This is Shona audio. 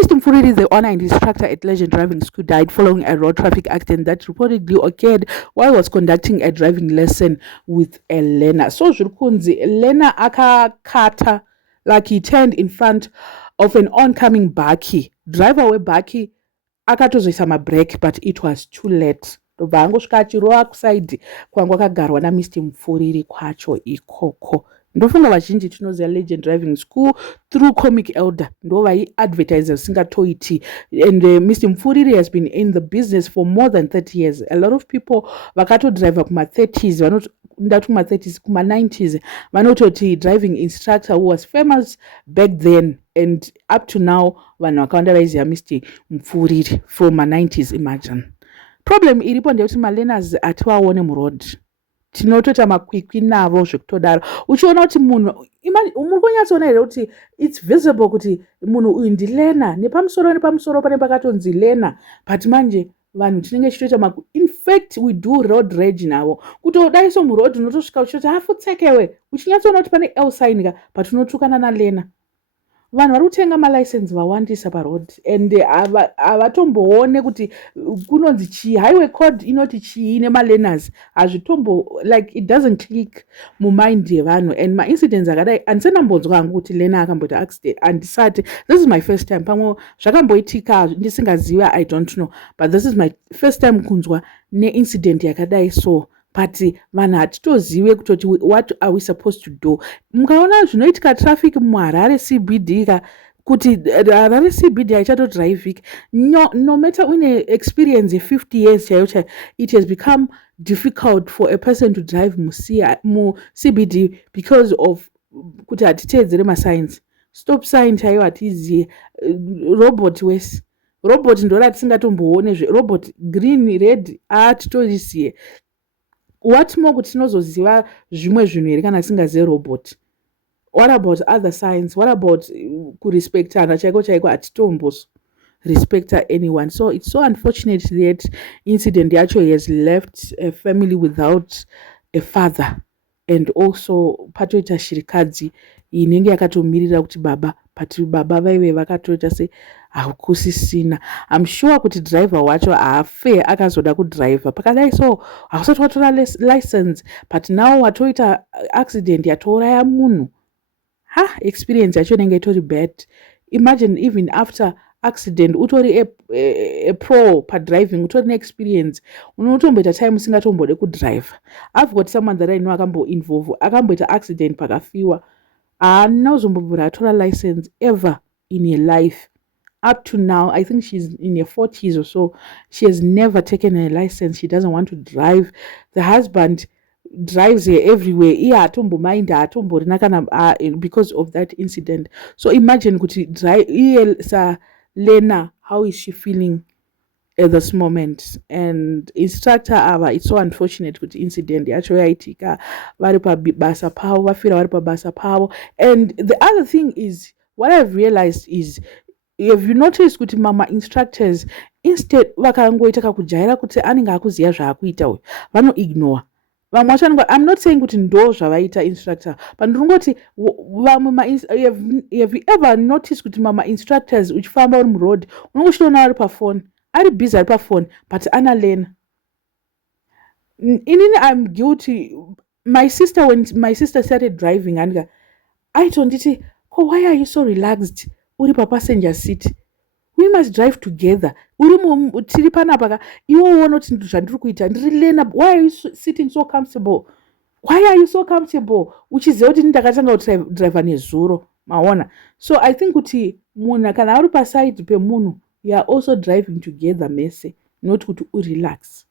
Mr. Mfuriri, the owner and instructor at Legend Driving School, died following a road traffic accident that reportedly occurred while he was conducting a driving lesson with Elena. So Zhurkunzi, Elena akakata, like he turned in front of an oncoming baki. Driver webaki akatozoisa mabreak, but it was too late. Ndobva angosvika achirowa kusaidhi kwanga kwagarwa naMr. Mfuriri kwacho ikoko. Ndofunga vazhinji tinoziva Legend Driving School through Comic Elder ndo vai-advertise zvisingatoiti, and Mr. Mfuriri has been in the business for more than 30 years. A lot of people vakatodriva kuma-30s, ndati kuma-30s, kuma-90s, vanototi driving instructor who was famous back then, and up to now vanhu vakawanda vaiziva Mr. Mfuriri from ma-90s. Imagine problem iripo ndeyekuti malearners hativaone muroad, tinotoita makwikwi navo zvekutodaro. Uchiona kuti munhu muri kunyatsoona here kuti it's visible kuti munhu uyu ndilena, nepamusoro pane pakatonzi lena, but manje vanhu tinenge tichitoita makwikwi. In fact, we do road rage navo, kutodaiso muroad unotosvika uchitoti hafutsekewe, uchinyatsoona kuti pane L sign ka, but unotukana nalena. Vanhu vari kutenga malicense vawandisa paroad, and havatomboone kuti kunonzi chii, highway code inoti chii nemalearners, hazvitombo, like it doesn't click mumind yevanhu. And maincidents akadai handisandambonzwa hangu kuti lena akamboita accident, handisati. This is my first time. Pamwe zvakamboitika ndisingaziva, I don't know, but this is my first time kunzwa neincident yakadai so. But vanhu hatitozive kutoti what are we supposed to do. Mukaona zvinoitika traffic muHarare CBD ka, kuti Harare CBD haichatodriviki, no matter une experience ye50 years chaiyo, it has become difficult for a person to drive mu CBD because of kuti hatiteedzere masigns. Stop sign chaiyo hatiziye, robot wese, robot ndo ratisingatomboone robot, green red hatitoziye. What more kuti tinozoziva zvimwe zvinhu here kana tisingazive robot? What about other signs? What about kurespectana chaiko hatitomboso respecta anyone? So it's so unfortunate that incident yacho has left a family without a father, and also patoita shirikadzi inenge yakatomirira kuti baba, but baba vaive vakatoita se hakusisina. I'm sure kuti driver wacho haafe akazoda kudriver pakadai so hausati watora license, but now watoita accident yatouraya munhu. Experience yacho inenge itori bad. Imagine even after accident utori a pro padriving, utori neexperience, unotomboita time usingatombode kudriver. I've got someone that I know akambo-involve, akamboita accident pakafiwa, haana kuzombobvira atora license ever in her life. Up to now, I think she's in her 40s or so. She has never taken a license. She doesn't want to drive. The husband drives her everywhere. Because of that incident. So imagine Lena, how is she feeling at this moment? And instructor it's so unfortunate with the incident yacho yaitika vari pabasa pavo, vafira vari pabasa pavo. And the other thing is, what I've realized is, have you noticed kuti mama instructors instead vakangoita kakujaira kuti anenge akuziva zvaakuita uyu, vanoignore. Vamwe vacho I'm not saying kuti ndo zvavaita instructor, but ndingoti vamwe have you ever noticed kuti mama instructors uchifamba uri muroad unongochitoona ari pafone, ari busy ari pafone, but ana lena. Inini I'm guilty. My sister, when my sister started driving, and I told her, oh, why are you so relaxed? Uri pa passenger seat. We must drive together. Uri tiri panapa, iwo uona kuti zvandiri kuita ndiri lena. Why are you sitting so comfortable? Why are you so comfortable? Uchiziva kuti ndakatanga kudriva nezuro, maona. So I think kuti munhu kana ari paside pemunhu, you are also driving together mese, not kuti urelax.